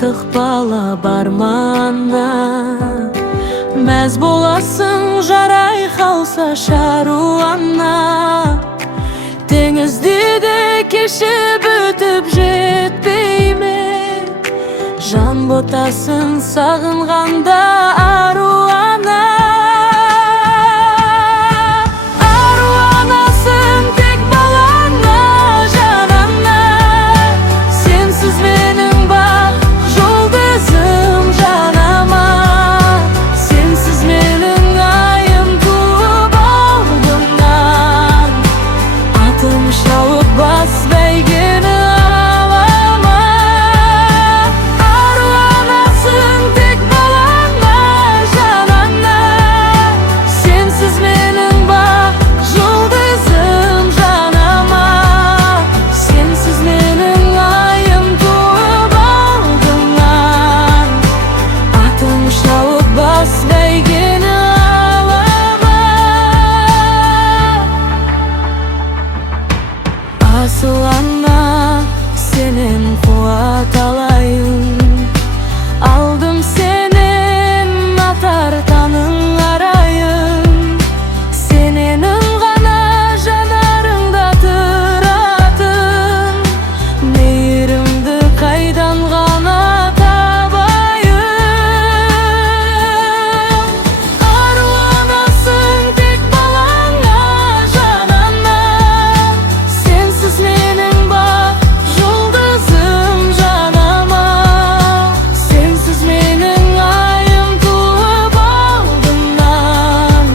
артык бала бармана. Мәз боласың жарай қалса шаруана. Теңізді де кешіп өтіп жетпейме. Жан ботасын сағынғанда аруана. Аруанасың тек балаңа, жанана. Сенсіз менің бақ жұлдызым жанама. Сенсіз менің айым туып алдымнан. Атым шауып бас бәйгені алама. Аруанасың тек балаңа, жанана. Сенсіз менің бақ жұлдызым жанама. Сенсіз менің айым туып алдымнан. Атым шауып бас бәйгені алама. Асылана сенен қуат алайын. Алдым сенен атар таның арайын. Сененің ғана жанарыңда тұратын. Мейірімді қайдан ғана табайын. Аруанасың тек балаңа, жанана. Сенсіз менің бақ жұлдызым жанама. Сенсіз менің айым туып алдымнан.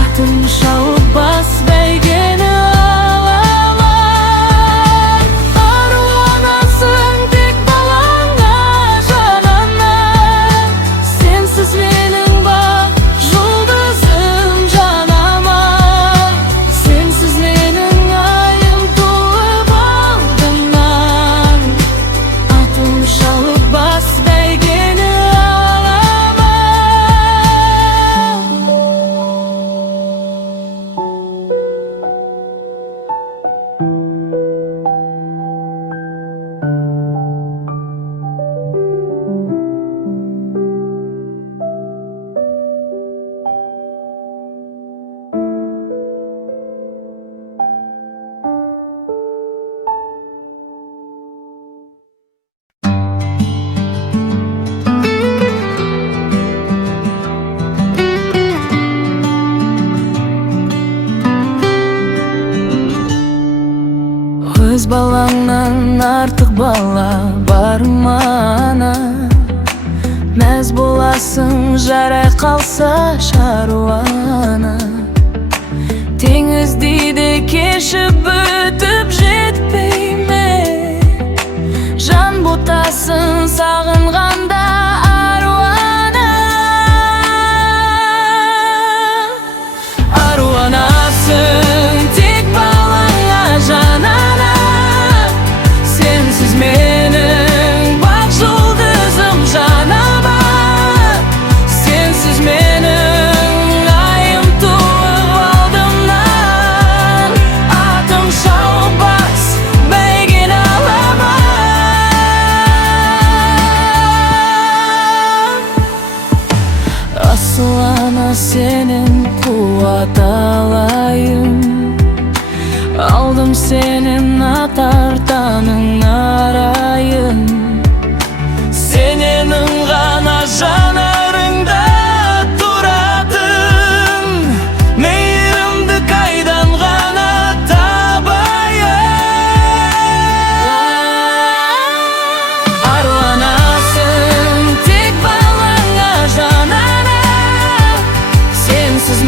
Атым шауып бас бәйгені алама. Аруанасың тек балаңа, жанана. Сенсіз менің бақ жұлдызым жанама. Сенсіз менің айым туып алдымнан. Атым шауып бас бәйгені алама. Өз балаңнан артық бала бармана. Мәз боласың жарай қалса шаруана. Теңізді де кешіп өтіп жетпейме. Жан ботасын сағынғанда аруана. Аруанасың тек балаңа, жанана. Сенсіз менің бақ жұлдызым жанама. Сенсіз менің айым туып алдымнан. Атым шауып бас бәйгені алама. Асылана сенен қуат алайын. Алдым сенен атар таның арайын. Сененің ғана жанарыңда тұратын. Мейірімді қайдан ғана табайын. Аруанасың тек балаңа, жанана. Сенсіз